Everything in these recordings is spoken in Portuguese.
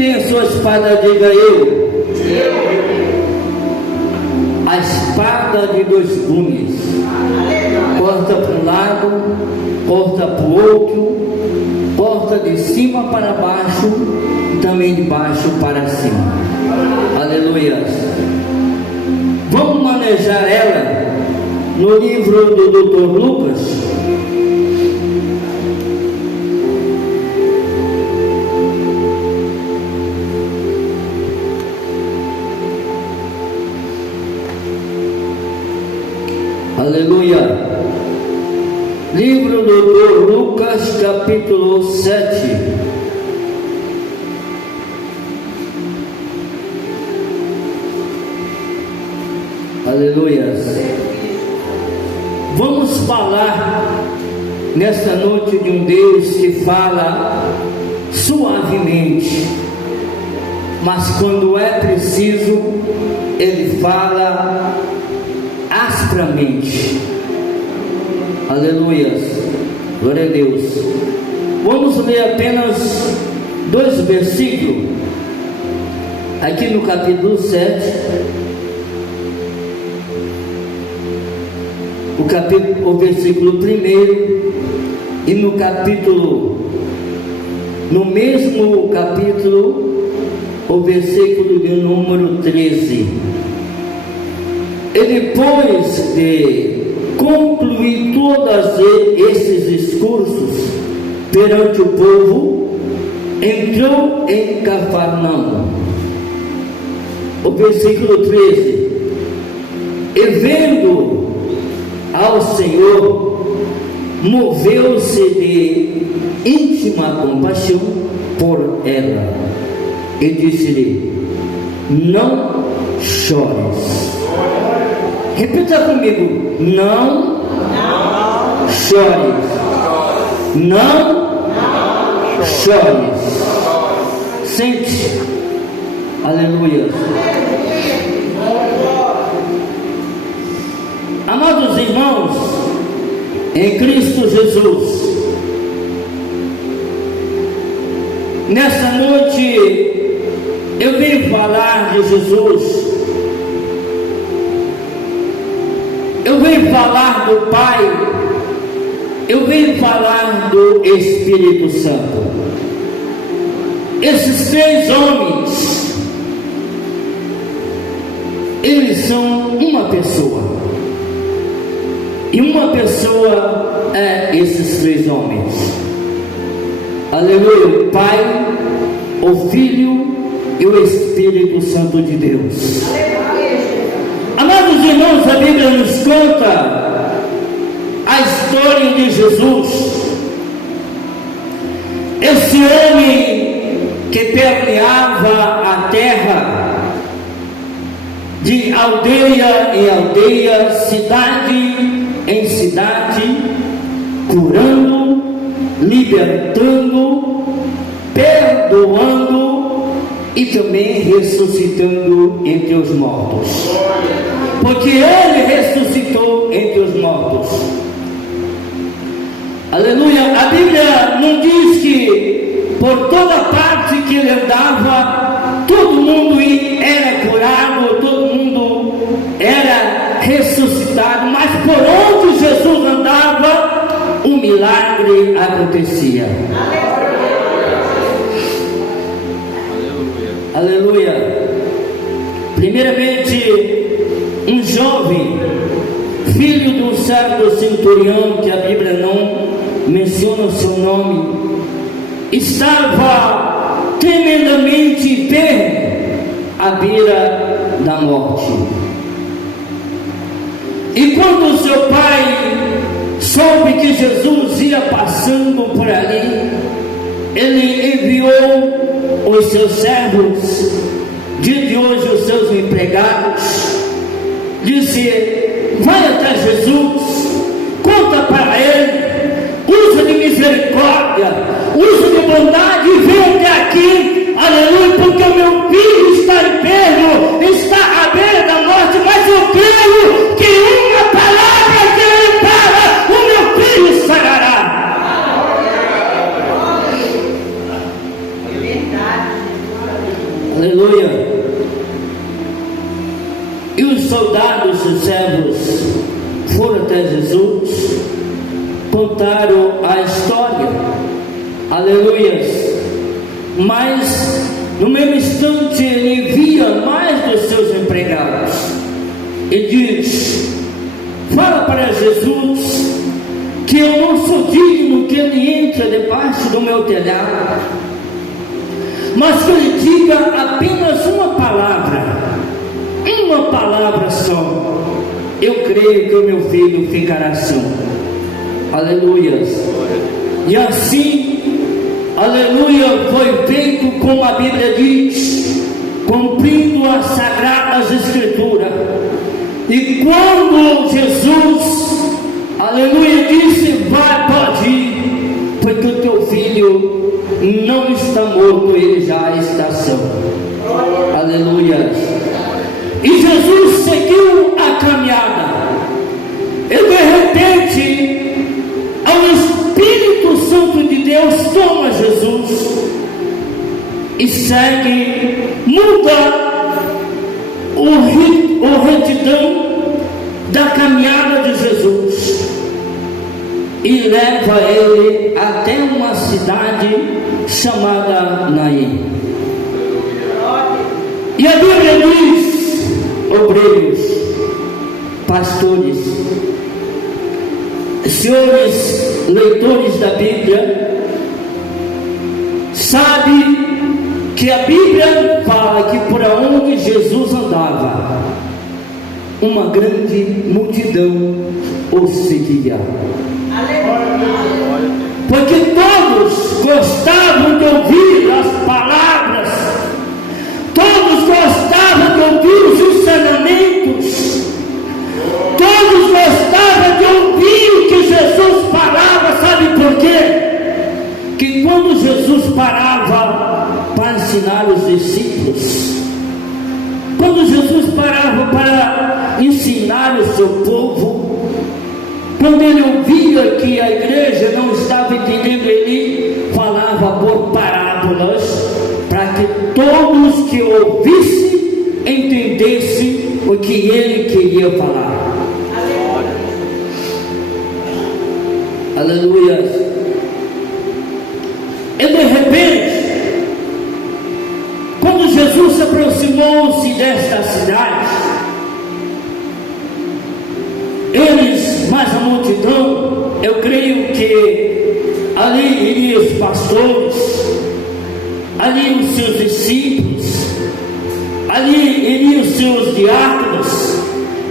tem a sua espada, diga eu. A espada de dois gumes. Corta para um lado, corta para o outro, corta de cima para baixo e também de baixo para cima. Aleluia. Vamos manejar ela no livro do Dr. Lucas. Aleluia. Livro do Dr. Lucas, capítulo 7. Aleluia. Vamos falar nesta noite de um Deus que fala suavemente, mas quando é preciso, Ele fala aspramente. Aleluia. Glória a Deus. Vamos ler apenas 2 versículos aqui no capítulo 7. O versículo 1 e no mesmo capítulo, o versículo de número 13. E depois de concluir todos esses discursos perante o povo, entrou em Cafarnaum. O versículo 13. E vendo ao Senhor, moveu-se de íntima compaixão por ela e disse-lhe: não chores. Repita comigo: não chores. Não chores. Sente. Aleluia. Amados irmãos, em Cristo Jesus, nesta noite eu venho falar de Jesus, eu venho falar do Pai, eu venho falar do Espírito Santo. Esses 3 homens, eles são uma pessoa. E uma pessoa é esses 3 homens. Aleluia. O Pai, o Filho e o Espírito Santo de Deus. Amados irmãos, a Bíblia nos conta a história de Jesus. Esse homem que permeava a terra, de aldeia em aldeia, cidade em cidade, curando, libertando, perdoando e também ressuscitando entre os mortos. Porque Ele ressuscitou entre os mortos. Aleluia. A Bíblia não diz que por toda parte que Ele andava, todo mundo era curado, todo mundo era ressuscitado, mas por onde Jesus andava, um milagre acontecia. Aleluia. Primeiramente, um jovem, filho de um certo centurião, que a Bíblia não menciona o seu nome, estava tremendamente enfermo, à beira da morte. E quando seu pai soube que Jesus ia passando por ali, ele enviou os seus servos, de hoje os seus empregados, disse: vai até Jesus, conta para ele, usa de misericórdia, usa de bondade e vem até aqui, aleluia, porque o meu filho está enfermo, está à beira da morte, mas eu creio que uma palavra que ele fala, o meu filho sarará. soldados, os servos, foram até Jesus, contaram a história, aleluias, mas no mesmo instante ele via mais dos seus empregados e diz: fala para Jesus que eu não sou digno que ele entre debaixo do meu telhado, mas que ele diga apenas uma palavra só, eu creio que o meu filho ficará são. Aleluias. E assim, aleluia, foi feito como a Bíblia diz, cumprindo as sagradas escrituras. E quando Jesus, aleluia, disse: vai, pode ir, porque o teu filho não está morto, ele já está são. Aleluia. E Jesus seguiu a caminhada, e de repente o Espírito Santo de Deus toma Jesus e segue, muda o retidão da caminhada de Jesus e leva ele até uma cidade chamada Naim. E a Bíblia diz: obreiros, pastores, senhores leitores da Bíblia, sabe que a Bíblia fala que por onde Jesus andava, uma grande multidão o seguia. Porque todos gostavam de ouvir as palavras, todos gostavam de ouvir os ensinamentos, todos gostavam de ouvir o que Jesus falava. Sabe por quê? Que quando Jesus parava para ensinar os discípulos, quando Jesus parava para ensinar o seu povo, quando ele ouvia que a igreja não estava entendendo, ele falava por parábolas, para que todos que ouvissem entendessem o que ele queria falar. Aleluia. E de repente, quando Jesus se aproximou-se desta cidade, eles, mais a multidão, eu creio que ali iriam os pastores, ali os seus discípulos, ali iriam os seus diáconos,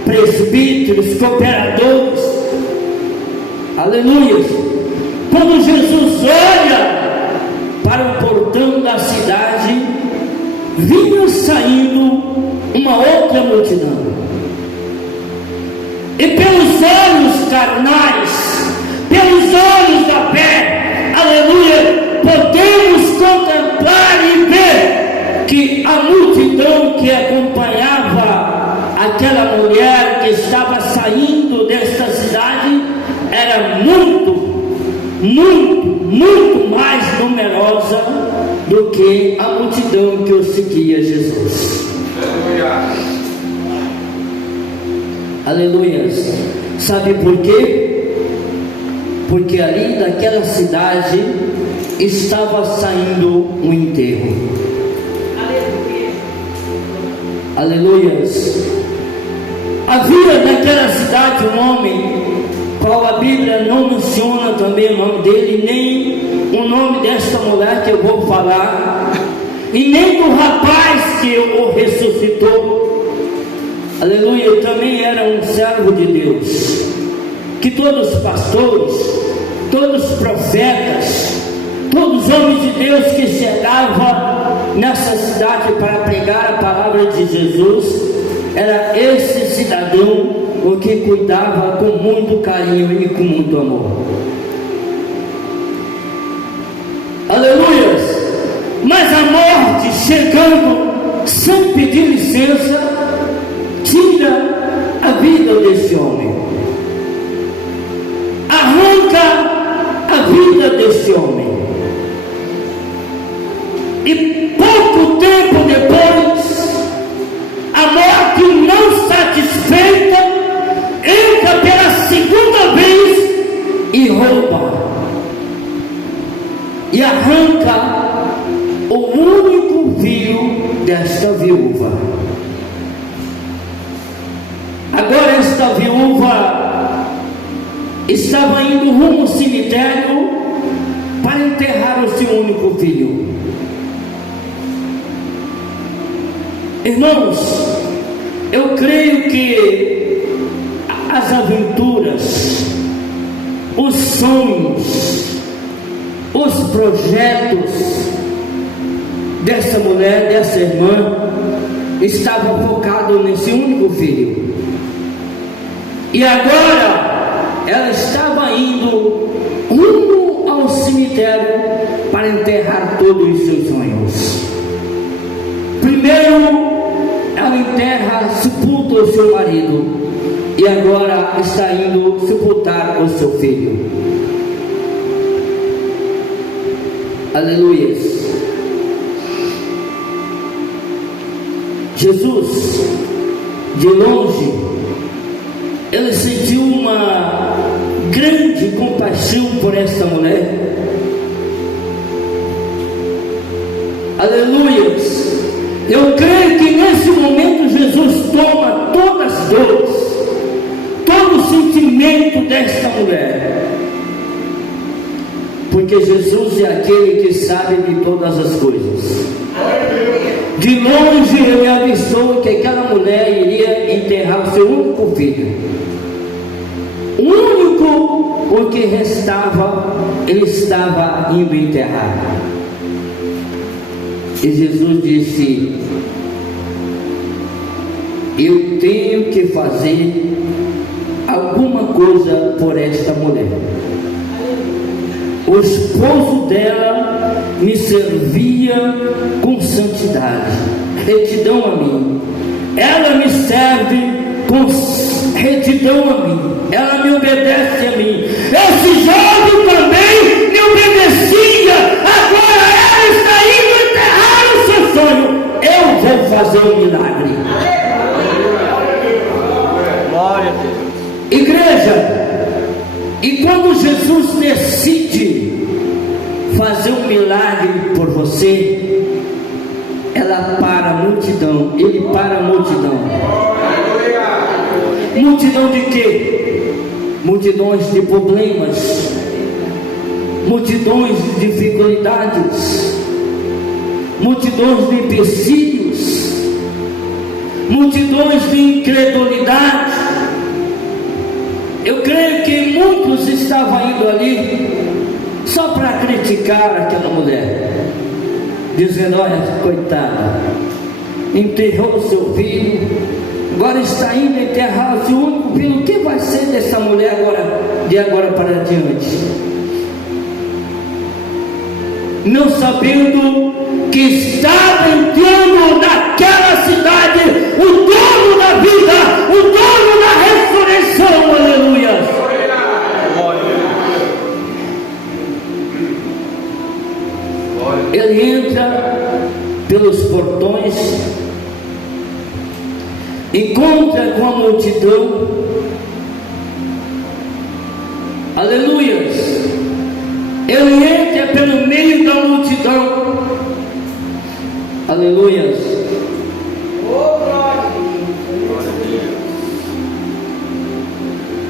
presbíteros, cooperadores. Aleluia. Quando Jesus olha para o portão da cidade, vinha saindo uma outra multidão. E pelos olhos carnais, pelos olhos da fé, aleluia, podemos contemplar e ver que a multidão que acompanhava aquela mulher que estava saindo desta cidade era muito mais numerosa do que a multidão que o seguia Jesus. Aleluia. Sabe por quê? Porque ali daquela cidade estava saindo um enterro. Aleluia. Havia naquela cidade um homem, qual a Bíblia não menciona também o nome dele, nem o nome desta mulher que eu vou falar, e nem do rapaz que o ressuscitou. Aleluia. Também era um servo de Deus, que todos os pastores, todos os profetas, todos os homens de Deus que chegavam nessa cidade para pregar a palavra de Jesus, era esse cidadão o que cuidava com muito carinho e com muito amor. Aleluia. Mas a morte, chegando sem pedir licença, tira a vida desse homem, arranca a vida desse homem, e pouco tempo depois, a morte não satisfaz e rouba e arranca o único filho desta viúva. Agora esta viúva estava indo rumo ao cemitério para enterrar o seu único filho. Irmãos, eu creio que as aventuras, os sonhos, os projetos dessa mulher, dessa irmã, estavam focados nesse único filho. E agora ela estava indo rumo ao cemitério para enterrar todos os seus sonhos. Primeiro ela enterra, sepulta o seu marido, e agora está indo sepultar o seu filho. Aleluia. Jesus, de longe, ele sentiu uma grande compaixão por esta mulher. Aleluia. Eu creio que nesse momento Jesus toma todas as dores, todo o sentimento desta mulher, porque Jesus é aquele que sabe de todas as coisas. De longe ele avisou que aquela mulher iria enterrar o seu único filho, o único, porque restava, ele estava indo enterrar. E Jesus disse: eu tenho que fazer alguma coisa por esta mulher. O esposo dela me servia com santidade, retidão a mim. Ela me serve com retidão a mim. Ela me obedece a mim. Esse jovem também me obedecia. Agora ela está indo enterrar o seu sonho. Eu vou fazer um milagre. Glória a Deus. Igreja, e quando Jesus decide fazer um milagre por você, ela para a multidão, ele para a multidão. Multidão de quê? Multidões de problemas, multidões de dificuldades, multidões de empecilhos, multidões de incredulidade. Eu creio que muitos estavam indo ali só para criticar aquela mulher, dizendo: olha, coitada, enterrou o seu filho, agora está indo enterrar o seu único filho. O que vai ser dessa mulher agora, de agora para diante? Não sabendo que estava entrando naquela cidade o dono da vida, o dono da ressurreição. Aleluia. Ele entra pelos portões, encontra com a multidão. Aleluia. Ele entra pelo meio da multidão. Aleluia.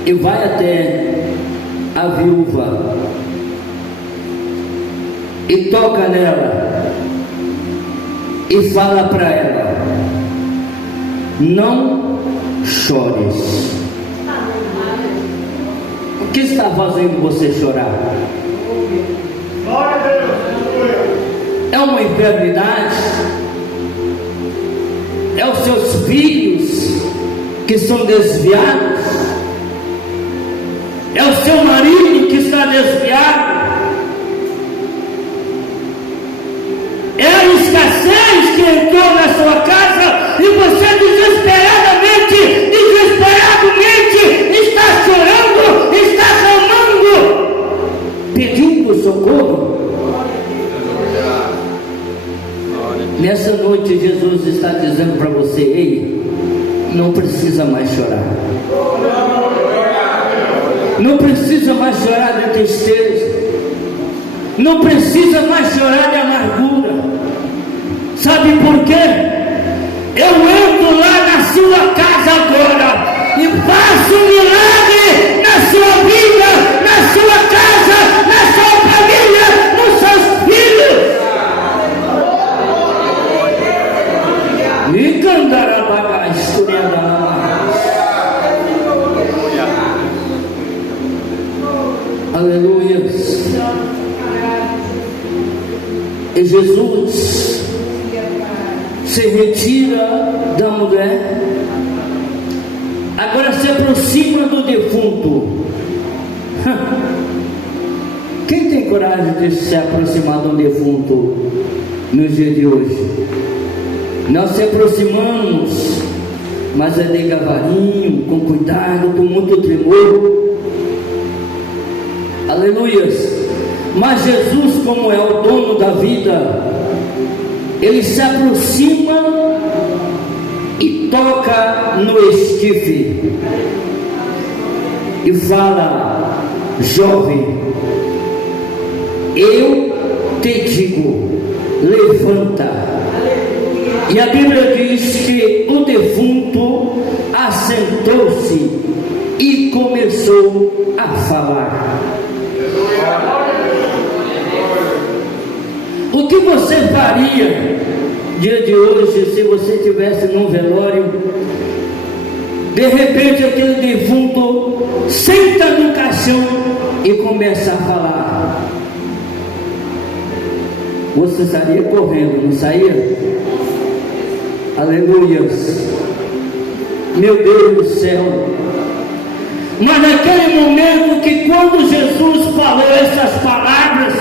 E vai até a viúva e toca nela e fala para ela: não chores. O que está fazendo você chorar? É uma enfermidade? É os seus filhos que são desviados? É o seu marido que está desviado? É a escassez que entrou na sua casa e você desesperadamente está chorando, está clamando, pedindo socorro? Nessa noite Jesus está dizendo para você: ei, não precisa mais chorar. Não precisa mais chorar não precisa mais chorar de amargura. Sabe por quê? Eu entro lá na sua casa agora e faço um milagre na sua vida, na sua casa, na sua família, nos seus filhos. E candarabagá, escureandarabagá. Aleluia. E Jesus se retira da mulher, agora se aproxima do defunto. Quem tem coragem de se aproximar de um defunto no dia de hoje? Nós se aproximamos, mas é devagarinho, com cuidado, com muito tremor. Aleluias. Mas Jesus, como é o dono da vida, ele se aproxima e toca no esquife e fala: jovem, eu te digo, levanta. E a Bíblia diz que o defunto assentou-se e começou a falar. O que você faria dia de hoje se você estivesse num velório? De repente aquele defunto senta no caixão e começa a falar. Você estaria correndo, não saía? Aleluias. Meu Deus do céu. Mas naquele momento que quando Jesus falou essas palavras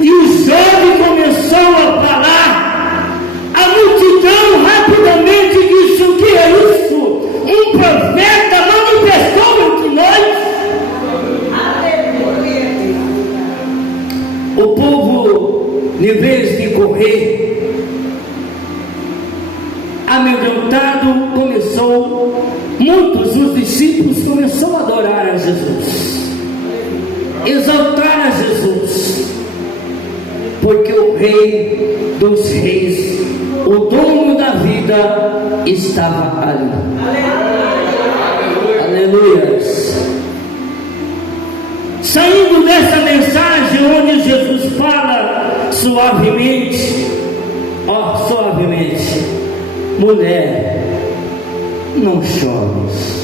e o jovem começou a falar, a multidão rapidamente disse: o que é isso? Um profeta manifestou entre nós. O povo, em vez de correr, amedrontado, muitos dos discípulos começaram a adorar a Jesus, exaltar a Jesus, porque o Rei dos Reis, o dono da vida, estava ali. Aleluia. Saindo dessa mensagem onde Jesus fala suavemente, suavemente: mulher, não chores.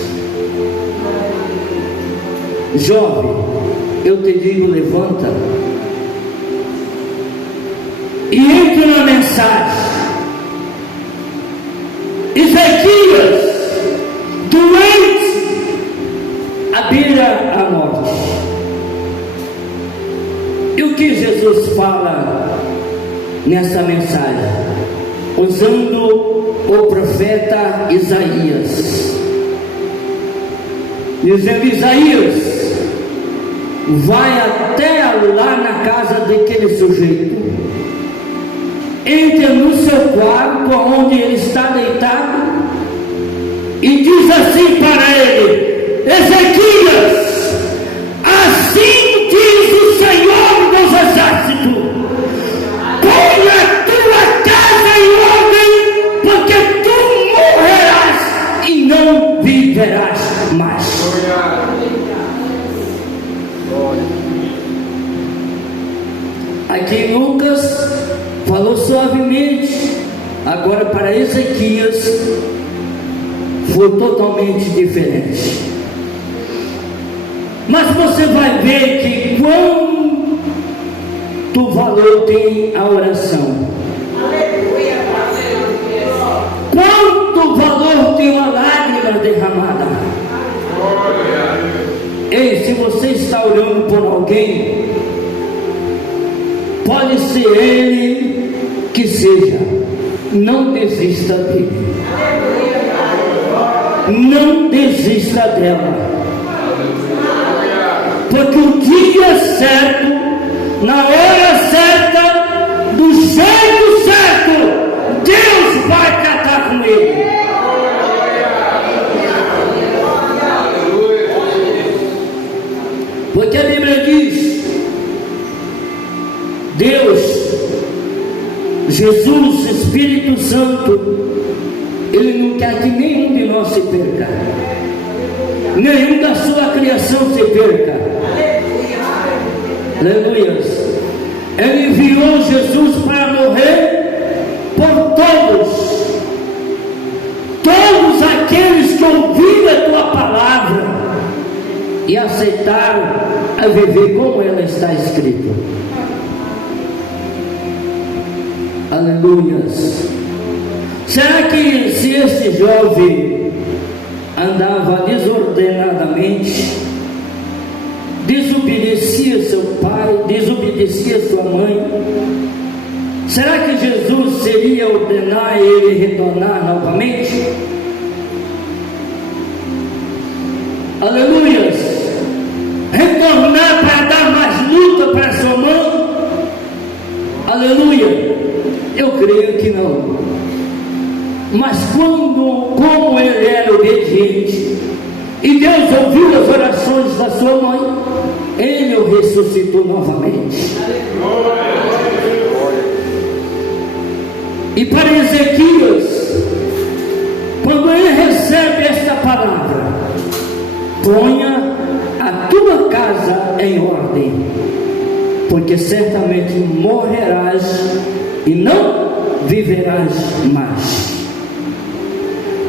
Jovem, eu te digo, levanta. E entra na mensagem. Ezequias, doente, à beira a morte. E o que Jesus fala nessa mensagem? Usando o profeta Isaías, dizendo: Isaías, vai até lá na casa daquele sujeito, entra no seu quarto onde ele está deitado e diz assim para ele: Ezequias, assim diz o Senhor dos Exércitos, põe a tua casa em ordem, porque tu morrerás e não viverás mais. Aqui Lucas falou suavemente, agora para Ezequias foi totalmente diferente. Mas você vai ver que quanto valor tem a oração, quanto valor tem uma lágrima derramada. Ei, se você está orando por alguém, pode ser ele que seja, não desista dele, não desista dela, porque o dia certo, na hora certa, do jeito certo, Deus vai tratar com ele. Porque a Bíblia diz Deus, Jesus, Espírito Santo, Ele não quer que nenhum de nós se perca, nenhum da sua criação se perca. Aleluia. Ele enviou Jesus para morrer por todos aqueles que ouviram a tua palavra e aceitaram a viver como ela está escrita. Aleluia. Será que se esse jovem andava desordenadamente, desobedecia seu pai, desobedecia sua mãe, será que Jesus seria ordenar ele retornar novamente? Aleluia! Retornar para dar mais luta para sua mãe? Aleluia! Eu creio que não. Mas como ele era obediente e Deus ouviu as orações da sua mãe, ele o ressuscitou novamente. E para Ezequias, quando ele recebe esta palavra, ponha a tua casa em ordem, porque certamente morrerás e não viverás mais.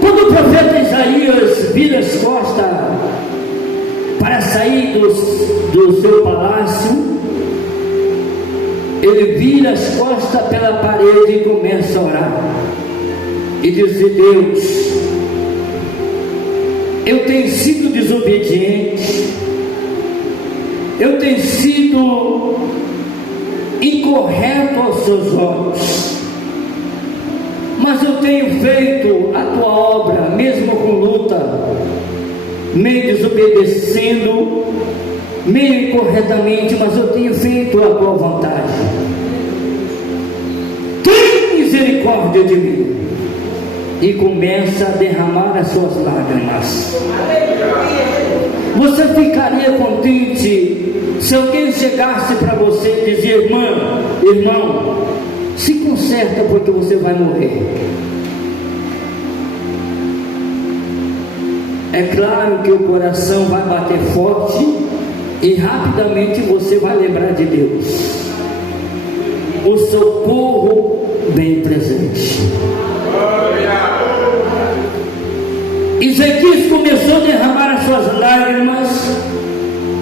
Quando o profeta Isaías vira as costas para sair do seu palácio, ele vira as costas pela parede e começa a orar e dizer: Deus, eu tenho sido desobediente, eu tenho sido incorreto aos seus olhos, mas eu tenho feito a tua obra, mesmo com luta, meio desobedecendo, meio incorretamente, mas eu tenho feito a tua vontade. Tem misericórdia de mim. E começa a derramar as suas lágrimas. Você ficaria contente se alguém chegasse para você e dizer: irmão, se conserta porque você vai morrer? É claro que o coração vai bater forte e rapidamente você vai lembrar de Deus. O socorro bem presente. Ezequias começou a derramar as suas lágrimas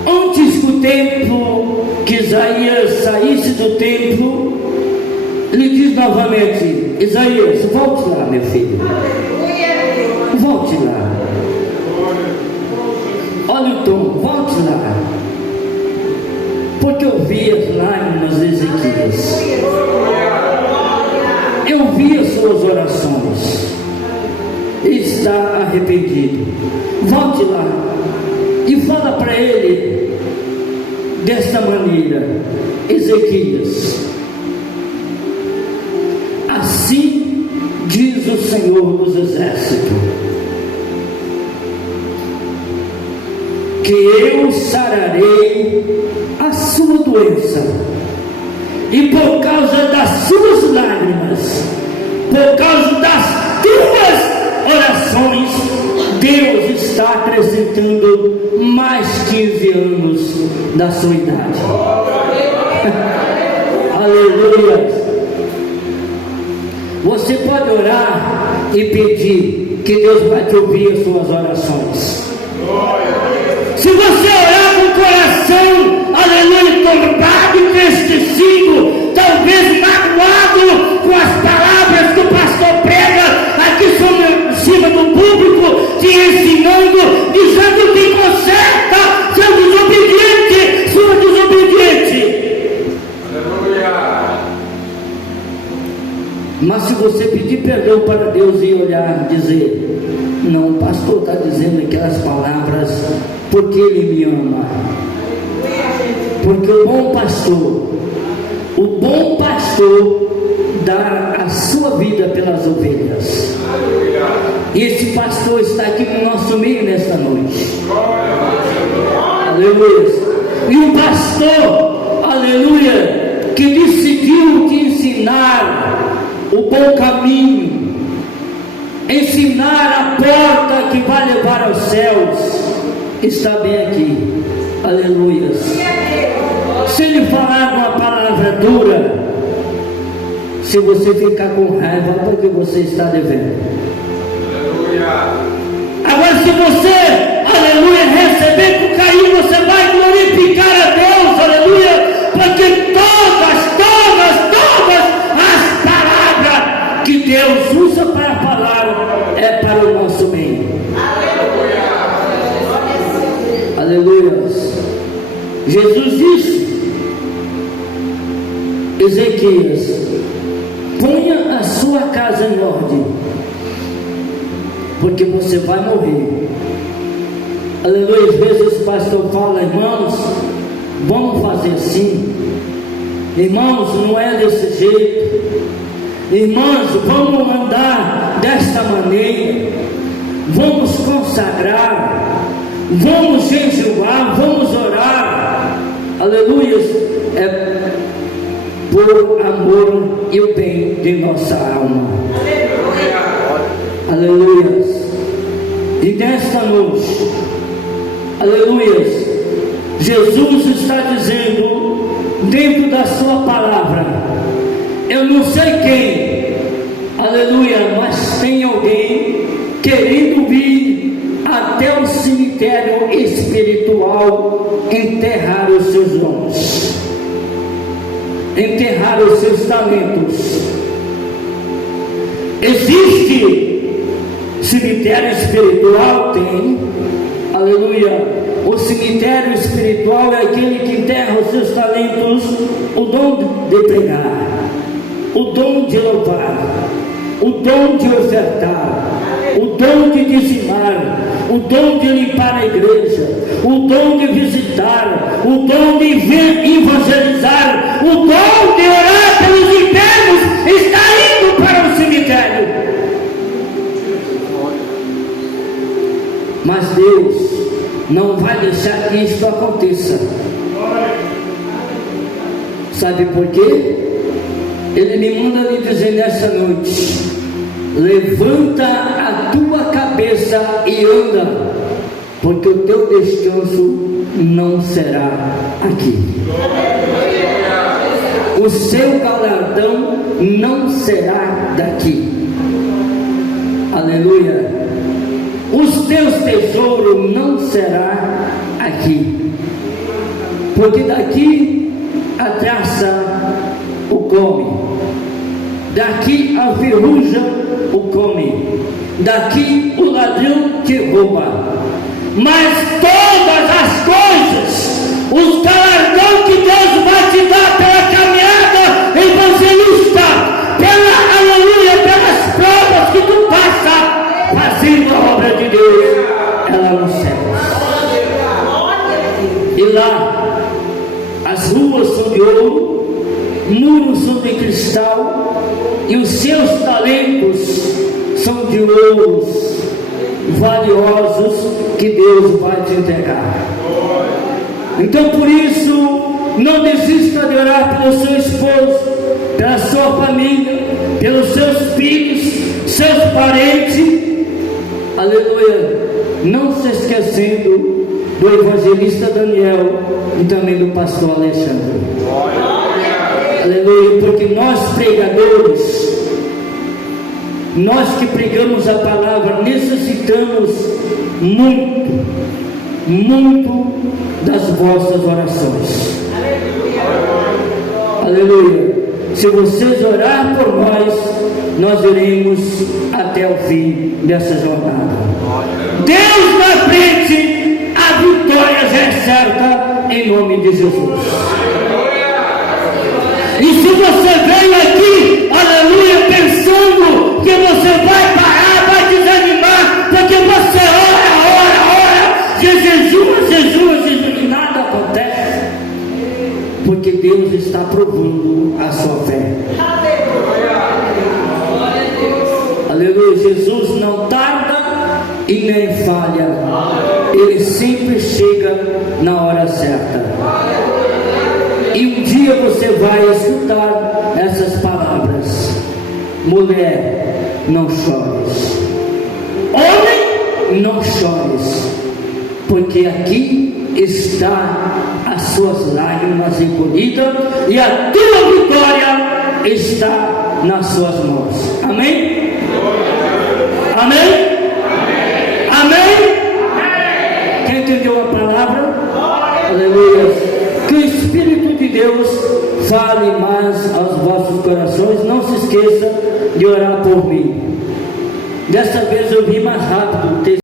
antes que o templo, que Isaías saísse do templo. Ele diz novamente: Isaías, volte lá, meu filho, volte lá. Olha o tom, volte lá, porque eu vi as lágrimas de Ezequias, eu vi as suas orações, está arrependido. Volte lá e fala para ele desta maneira: Ezequias, assim diz o Senhor dos Exércitos, que eu sararei a sua doença, e por causa das suas lágrimas, por causa das tuas orações, Deus está acrescentando mais 15 anos da sua idade. Aleluia. Você pode orar e pedir que Deus vai te ouvir as suas orações. Se você orar com o coração, aleluia, turbado e entristecido, talvez magoado com as palavras que o pastor prega aqui sobre cima do público, te ensinando, dizendo que conserta seu desobediente, sua desobediente. Aleluia. Mas se você pedir perdão para Deus e olhar e dizer: não, o pastor está dizendo aquelas palavras porque ele me ama, porque o bom pastor dá a sua vida pelas ovelhas. E esse pastor está aqui no nosso meio nesta noite. Aleluia. E o pastor, aleluia, que disse ensinar o bom caminho, ensinar a porta que vai levar aos céus, está bem aqui. Aleluia. Se ele falar uma palavra dura, se você ficar com raiva, porque você está devendo. Agora, se você, aleluia, receber com carinho, você vai glorificar a Deus, aleluia, porque todas as palavras que Deus usa para falar é para o nosso bem. Aleluia. Jesus disse, Ezequias, ponha a sua casa em ordem, porque você vai morrer. Aleluia. Às vezes o pastor fala, irmãos, vamos fazer assim, irmãos, não é desse jeito, irmãos, vamos andar desta maneira, vamos consagrar, vamos jejuar, vamos orar. Aleluia. É por amor e o bem de nossa alma. Aleluia. E nesta noite, aleluia, Jesus está dizendo dentro da sua palavra, eu não sei quem, aleluia, mas tem alguém querendo vir até o cemitério espiritual enterrar os seus dons, enterrar os seus talentos. Existe cemitério espiritual? Tem. Aleluia. O cemitério espiritual é aquele que enterra os seus talentos, o dom de pregar, o dom de louvar, o dom de ofertar, o dom de dizimar, o dom de limpar a igreja, o dom de visitar, o dom de evangelizar, o dom de orar pelos enfermos está indo para o cemitério. Mas Deus não vai deixar que isto aconteça. Sabe por quê? Ele me manda lhe dizer nessa noite: levanta a tua cabeça e anda, porque o teu descanso não será aqui. O seu galardão não será daqui. Aleluia. Os teus tesouros não será aqui, porque daqui a traça o come, daqui a ferrugem o come, daqui o ladrão te rouba. Mas todas as coisas, os galardões que Deus vai te dar pela caminhada evangelista, pela aleluia, pelas provas que tu passa fazendo a obra de Deus, ela no céu. E lá as ruas são de ouro, muros são de cristal, e os seus talentos são de ouros valiosos que Deus vai te entregar. Então, por isso, não desista de orar pelo seu esposo, pela sua família, pelos seus filhos, seus parentes. Aleluia. Não se esquecendo do evangelista Daniel e também do pastor Alexandre. Aleluia. Porque nós pregadores, nós que pregamos a palavra, necessitamos muito das vossas orações. Aleluia. Se vocês orar por nós iremos até o fim dessa jornada. Deus na frente, a vitória já é certa, em nome de Jesus. E se você veio aqui, aleluia, pensando que você vai parar, vai desanimar, porque você ora, jejua, e nada acontece, porque Deus está provando a sua fé. Aleluia. Jesus não tarda e nem falha, Ele sempre chega na hora certa. E um dia você vai escutar essas palavras: mulher, não chores. Homem, não chores, porque aqui está as suas lágrimas recolhidas e a tua vitória está nas suas mãos. Amém? Amém? Amém? Quem entendeu a palavra? Aleluia. Que o Espírito de Deus fale mais aos vossos corações. Não se esqueça de orar por mim. Dessa vez eu vi mais rápido o texto.